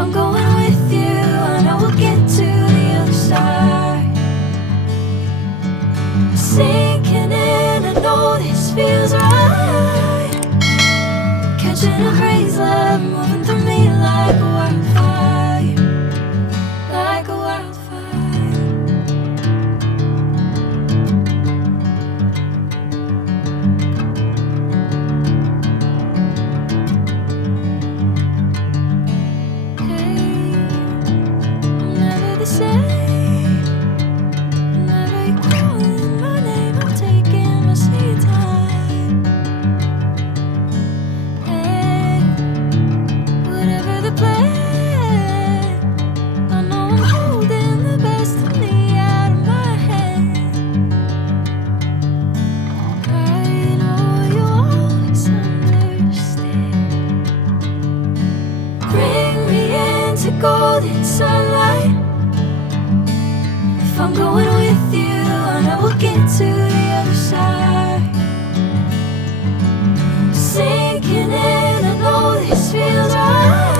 I'm going with you, I know we'll get to the other side. Sinking in, I know this feels right. Catching a bracelet, moving through me like a wildfire, like a wildfire. Hey, I'm never the same. Whenever you're calling my name, I'm taking my sweet time. Hey, whatever the plan, I know I'm holding the best of me out of my hand. I know you always understand. Bring me into golden sunlight. If I'm going with you, I know we'll get to the other side. Sinking in, I know this feels right.